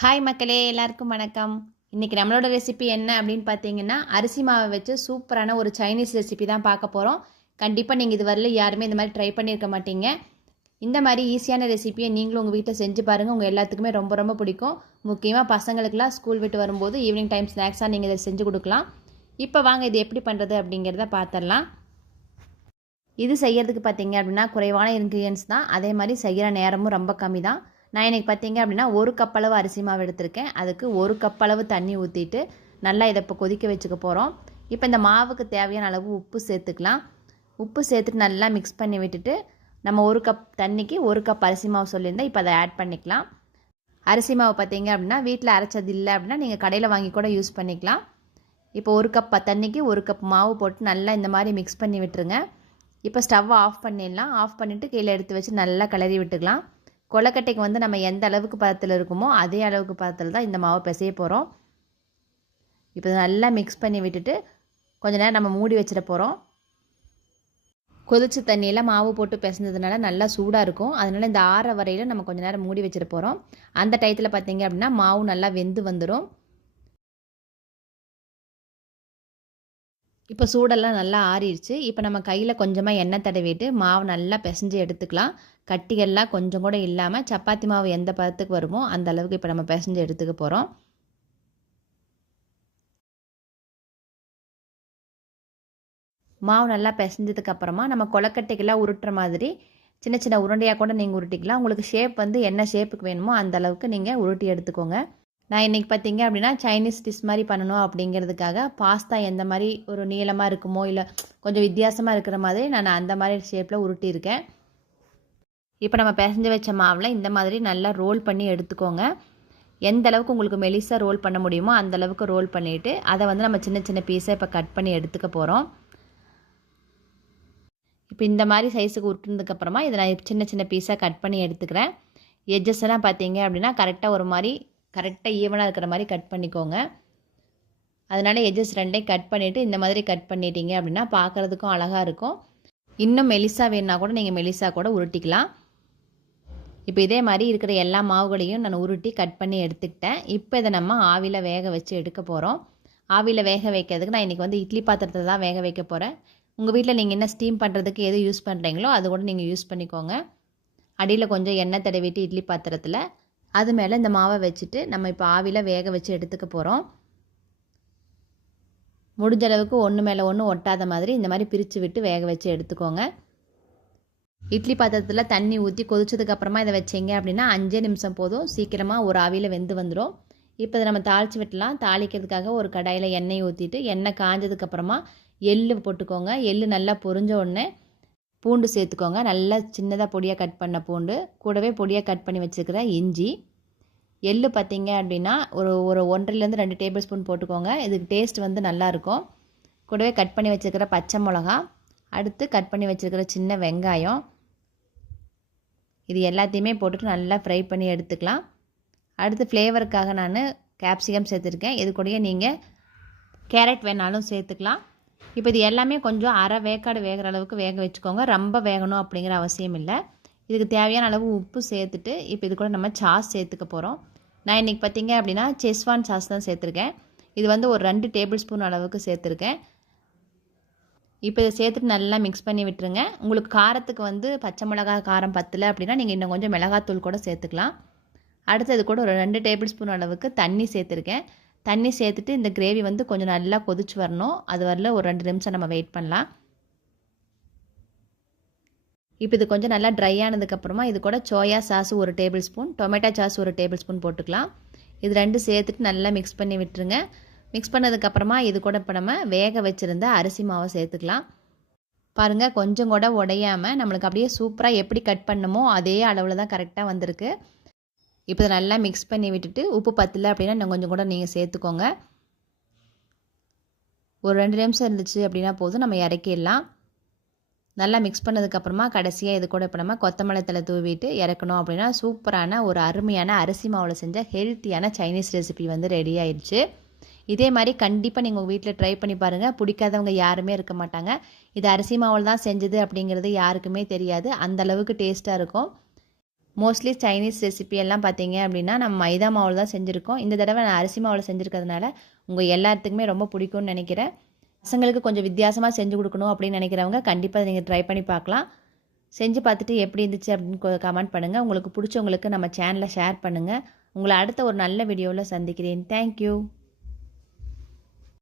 Hi மக்களே, எல்லாருக்கும் வணக்கம். இன்றைக்கி நம்மளோட ரெசிபி என்ன அப்படின்னு பார்த்தீங்கன்னா, அரிசி மாவை வச்சு சூப்பரான ஒரு சைனீஸ் ரெசிபி தான் பார்க்க போகிறோம். கண்டிப்பாக நீங்கள் இது வரல யாருமே இந்த மாதிரி ட்ரை பண்ணியிருக்க மாட்டீங்க. இந்த மாதிரி ஈஸியான ரெசிபியை நீங்களும் உங்கள் வீட்டில் செஞ்சு பாருங்கள். உங்கள் எல்லாத்துக்குமே ரொம்ப ரொம்ப பிடிக்கும். முக்கியமாக பசங்களுக்கெல்லாம் ஸ்கூல் விட்டு வரும்போது ஈவினிங் டைம் ஸ்நாக்ஸாக நீங்கள் இதை செஞ்சு கொடுக்கலாம். இப்போ வாங்க இது எப்படி பண்ணுறது அப்படிங்கிறத பார்த்துடலாம். இது செய்கிறதுக்கு பார்த்தீங்க அப்படின்னா குறைவான இன்க்ரீடியன்ஸ் தான். அதே மாதிரி செய்கிற நேரமும் ரொம்ப கம்மி தான். நான் இன்றைக்கி பார்த்தீங்க அப்படின்னா 1 கப் அளவு அரிசி மாவு எடுத்திருக்கேன். அதுக்கு 1 கப் அளவு தண்ணி ஊற்றிட்டு நல்லா இதை இப்போ கொதிக்க வச்சுக்க போகிறோம். இப்போ இந்த மாவுக்கு தேவையான அளவு உப்பு சேர்த்துக்கலாம். உப்பு சேர்த்துட்டு நல்லா மிக்ஸ் பண்ணி விட்டுட்டு நம்ம 1 கப் தண்ணிக்கு 1 கப் அரிசி மாவு சொல்லியிருந்தேன். இப்போ அதை ஆட் பண்ணிக்கலாம். அரிசி மாவு பார்த்தீங்க அப்படின்னா வீட்டில் அரைச்சது இல்லை அப்படின்னா நீங்கள் கடையில் வாங்கி கூட யூஸ் பண்ணிக்கலாம். இப்போ 1 கப் தண்ணிக்கு 1 கப் மாவு போட்டு நல்லா இந்த மாதிரி மிக்ஸ் பண்ணி விட்டுருங்க. இப்போ ஸ்டவ்வை ஆஃப் பண்ணிடலாம். ஆஃப் பண்ணிவிட்டு கீழே எடுத்து வச்சு நல்லா கிளறி விட்டுக்கலாம். கொழுக்கட்டைக்கு வந்து நம்ம எந்த அளவுக்கு பதத்தில் இருக்குமோ அதே அளவுக்கு பதத்தில் தான் இந்த மாவை பிசைய போகிறோம். இப்போ நல்லா மிக்ஸ் பண்ணி விட்டுட்டு கொஞ்ச நேரம் நம்ம மூடி வச்சிட போகிறோம். கொதிச்ச தண்ணியில் மாவு போட்டு பிசைஞ்சதுனால நல்லா சூடாக இருக்கும். அதனால் இந்த ஆற வரையில் நம்ம கொஞ்சம் நேரம் மூடி வச்சிட போகிறோம். அந்த டயத்தில் பார்த்தீங்க அப்படின்னா மாவு நல்லா வெந்து வந்துடும். இப்போ சூடெல்லாம் நல்லா ஆறிடுச்சு. இப்போ நம்ம கையில் கொஞ்சமாக எண்ணெய் தடவிட்டு மாவு நல்லா பிசைஞ்சு எடுத்துக்கலாம். கட்டிகள்லாம் கொஞ்சம் கூட இல்லாமல் சப்பாத்தி மாவு எந்த பதத்துக்கு வருமோ அந்த அளவுக்கு இப்போ நம்ம பிசைஞ்சு எடுத்துக்க போகிறோம். மாவு நல்லா பிசைஞ்சதுக்கப்புறமா நம்ம கொழுக்கட்டைக்கெல்லாம் உருட்டுற மாதிரி சின்ன சின்ன உருண்டையாக கூட நீங்கள் உருட்டிக்கலாம். உங்களுக்கு ஷேப் வந்து என்ன ஷேப்புக்கு வேணுமோ அந்த அளவுக்கு நீங்கள் உருட்டி எடுத்துக்கோங்க. நான் இன்றைக்கி பார்த்தீங்க அப்படின்னா சைனீஸ் டிஷ் மாதிரி பண்ணணும் அப்படிங்கிறதுக்காக பாஸ்தா எந்த மாதிரி ஒரு நீளமாக இருக்குமோ இல்லை கொஞ்சம் வித்தியாசமாக இருக்கிற மாதிரி நான் அந்த மாதிரி ஷேப்பில் உருட்டியிருக்கேன். இப்போ நம்ம பிசைஞ்சு வச்ச மாவில் இந்த மாதிரி நல்லா ரோல் பண்ணி எடுத்துக்கோங்க. எந்த அளவுக்கு உங்களுக்கு மெலிசாக ரோல் பண்ண முடியுமோ அந்த அளவுக்கு ரோல் பண்ணிவிட்டு அதை வந்து நம்ம சின்ன சின்ன பீஸாக இப்போ கட் பண்ணி எடுத்துக்க போகிறோம். இப்போ இந்த மாதிரி சைஸுக்கு உருட்டுனதுக்கப்புறமா இதை நான் சின்ன சின்ன பீஸாக கட் பண்ணி எடுத்துக்கிறேன். எட்ஜஸ் எல்லாம் பார்த்தீங்க அப்படின்னா கரெக்டாக ஈவனாக இருக்கிற மாதிரி கட் பண்ணிக்கோங்க. அதனால் எட்ஜஸ் ரெண்டையும் கட் பண்ணிவிட்டு இந்த மாதிரி கட் பண்ணிட்டீங்க அப்படின்னா பார்க்குறதுக்கும் அழகாக இருக்கும். இன்னும் மெலிசா வேணுன்னா கூட நீங்கள் மெலிசா கூட உருட்டிக்கலாம். இப்போ இதே மாதிரி இருக்கிற எல்லா மாவுகளையும் நான் உருட்டி கட் பண்ணி எடுத்துக்கிட்டேன். இப்போ இதை நம்ம ஆவியில் வேக வச்சு எடுக்க போகிறோம். ஆவியில் வேக வைக்கிறதுக்கு நான் இன்றைக்கி வந்து இட்லி பாத்திரத்தை தான் வேக வைக்க போகிறேன். உங்கள் வீட்டில் நீங்கள் என்ன ஸ்டீம் பண்ணுறதுக்கு எது யூஸ் பண்ணுறீங்களோ அது கூட நீங்கள் யூஸ் பண்ணிக்கோங்க. அடியில் கொஞ்சம் எண்ணெய் தடவிட்டு இட்லி பாத்திரத்தில் அது மேலே இந்த மாவை வச்சுட்டு நம்ம இப்போ ஆவியில் வேக வச்சு எடுத்துக்க போகிறோம். முடிஞ்ச அளவுக்கு ஒன்று மேலே ஒன்று ஒட்டாத மாதிரி இந்த மாதிரி பிரித்து விட்டு வேக வச்சு எடுத்துக்கோங்க. இட்லி பாத்திரத்தில் தண்ணி ஊற்றி கொதிச்சதுக்கப்புறமா இதை வச்சிங்க அப்படின்னா 5 நிமிஷம் போதும், சீக்கிரமாக ஒரு ஆவியில் வெந்து வந்துடும். இப்போ இதை நம்ம தாளித்து விட்டலாம். தாளிக்கிறதுக்காக ஒரு கடாயில் எண்ணெய் ஊற்றிட்டு எண்ணெய் காஞ்சதுக்கப்புறமா எள்ளு போட்டுக்கோங்க. எள்ளு நல்லா பொரிஞ்ச உடனே பூண்டு சேர்த்துக்கோங்க. நல்லா சின்னதாக பொடியாக கட் பண்ண பூண்டு, கூடவே பொடியாக கட் பண்ணி வச்சுருக்கிற இஞ்சி. எள்ளு பார்த்தீங்க அப்படின்னா ஒரு 1.5 2 டேபிள் ஸ்பூன் போட்டுக்கோங்க. இதுக்கு டேஸ்ட் வந்து நல்லாயிருக்கும். கூடவே கட் பண்ணி வச்சுருக்கிற பச்சை மிளகா, அடுத்து கட் பண்ணி வச்சுருக்கிற சின்ன வெங்காயம், இது எல்லாத்தையுமே போட்டுட்டு நல்லா ஃப்ரை பண்ணி எடுத்துக்கலாம். அடுத்து ஃப்ளேவருக்காக நான் கேப்சிகம் சேர்த்துருக்கேன். இது கூடயே நீங்கள் கேரட் வேணாலும் சேர்த்துக்கலாம். இப்போ இது எல்லாமே கொஞ்சம் அரை வேக்காடு வேகிற அளவுக்கு வேக வச்சுக்கோங்க. ரொம்ப வேகணும் அப்படிங்கிற அவசியம் இல்லை. இதுக்கு தேவையான அளவு உப்பு சேர்த்துட்டு இப்போ இது கூட நம்ம சாஸ் சேர்த்துக்க போகிறோம். நான் இன்றைக்கி பார்த்தீங்க அப்படின்னா செஸ்வான் சாஸ் தான் சேர்த்துருக்கேன். இது வந்து ஒரு 2 டேபிள் ஸ்பூன் அளவுக்கு சேர்த்துருக்கேன். இப்போ இதை சேர்த்துட்டு நல்லா மிக்ஸ் பண்ணி விட்டுருங்க. உங்களுக்கு காரத்துக்கு வந்து பச்சை மிளகாய் காரம் பத்தலை அப்படின்னா நீங்கள் இன்னும் கொஞ்சம் மிளகாத்தூள் கூட சேர்த்துக்கலாம். அடுத்தது கூட ஒரு 2 டேபிள் ஸ்பூன் அளவுக்கு தண்ணி சேர்த்துருக்கேன். தண்ணி சேர்த்துட்டு இந்த கிரேவி வந்து கொஞ்சம் நல்லா கொதிச்சு வரணும். அது வரல ஒரு 2 நிமிஷம் நம்ம வெயிட் பண்ணலாம். இப்போ இது கொஞ்சம் நல்லா ட்ரை ஆனதுக்கப்புறமா இது கூட soya sauce 1 table spoon, tomato sauce 1 table spoon போட்டுக்கலாம். இது 2 சேர்த்துட்டு நல்லா மிக்ஸ் பண்ணி விட்டுருங்க. மிக்ஸ் பண்ணதுக்கப்புறமா இது கூட இப்போ நம்ம வேக வச்சுருந்த அரிசி மாவை சேர்த்துக்கலாம். பாருங்கள், கொஞ்சம் கூட உடையாமல் நம்மளுக்கு அப்படியே சூப்பராக எப்படி கட் பண்ணமோ அதே அளவில் தான் கரெக்டாக வந்திருக்கு. இப்போ இதை நல்லா மிக்ஸ் பண்ணி விட்டுட்டு உப்பு பத்தலை அப்படின்னா இன்னும் கொஞ்சம் கூட நீங்கள் சேர்த்துக்கோங்க. ஒரு 2 நிமிஷம் இருந்துச்சு அப்படின்னா போதும், நம்ம இறக்கிடலாம். நல்லா மிக்ஸ் பண்ணதுக்கப்புறமா கடைசியாக இது கூட இப்போ நம்ம கொத்தமல்லி தழை தூவிட்டு இறக்கணும் அப்படின்னா சூப்பரான ஒரு அருமையான அரிசி மாவில் செஞ்ச ஹெல்த்தியான சைனீஸ் ரெசிபி வந்து ரெடி ஆயிடுச்சு. இதே மாதிரி கண்டிப்பாக நீங்கள் உங்கள் வீட்டில் ட்ரை பண்ணி பாருங்கள். பிடிக்காதவங்க யாருமே இருக்க மாட்டாங்க. இது அரிசி மாவில் தான் செஞ்சது அப்படிங்கிறது யாருக்குமே தெரியாது. அந்த அளவுக்கு டேஸ்ட்டாக இருக்கும். மோஸ்ட்லி சைனீஸ் ரெசிபி எல்லாம் பார்த்தீங்க அப்படின்னா நம்ம மைதா மாவில் தான் செஞ்சுருக்கோம். இந்த தடவை நான் அரிசி மாவில் செஞ்சுருக்கிறதுனால உங்கள் எல்லாத்துக்குமே ரொம்ப பிடிக்கும்னு நினைக்கிறேன். பசங்களுக்கு கொஞ்சம் வித்தியாசமாக செஞ்சு கொடுக்கணும் அப்படின்னு நினைக்கிறவங்க கண்டிப்பாக நீங்கள் ட்ரை பண்ணி பார்க்கலாம். செஞ்சு பார்த்துட்டு எப்படி இருந்துச்சு அப்படின்னு கமெண்ட் பண்ணுங்கள். உங்களுக்கு பிடிச்சவங்களுக்கு நம்ம சேனலை ஷேர் பண்ணுங்கள். உங்களை அடுத்த ஒரு நல்ல வீடியோவில் சந்திக்கிறேன். தேங்க்யூ.